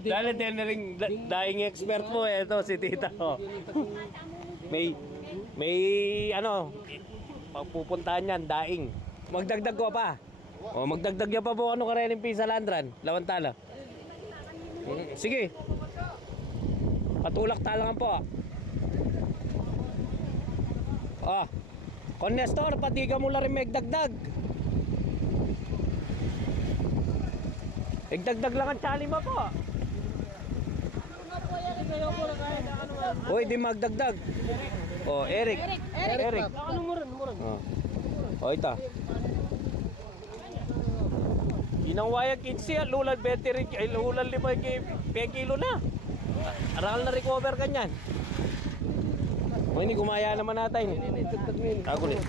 Dahil din na rin daing expert mo eh. Ito si tita ko. May ano, pupuntahan yan, daing. Magdagdag ko pa. O magdagdag niya pa po ano ka rin pisa landran, lawantala. Sige. Patulak talangan po. Ah. Kon Nestor, pati ka mula rin magdagdag. Igdagdag lang ang tsali mo po. Uy, di magdagdag. Oh, Eric. Eric. Ano mo rin? Oh, ito. Inang kids siya, lulad 20 rin, ay lulad 5 kilo na. Aral na recover kanyan. O, hindi gumaya naman natin. Ako ulit.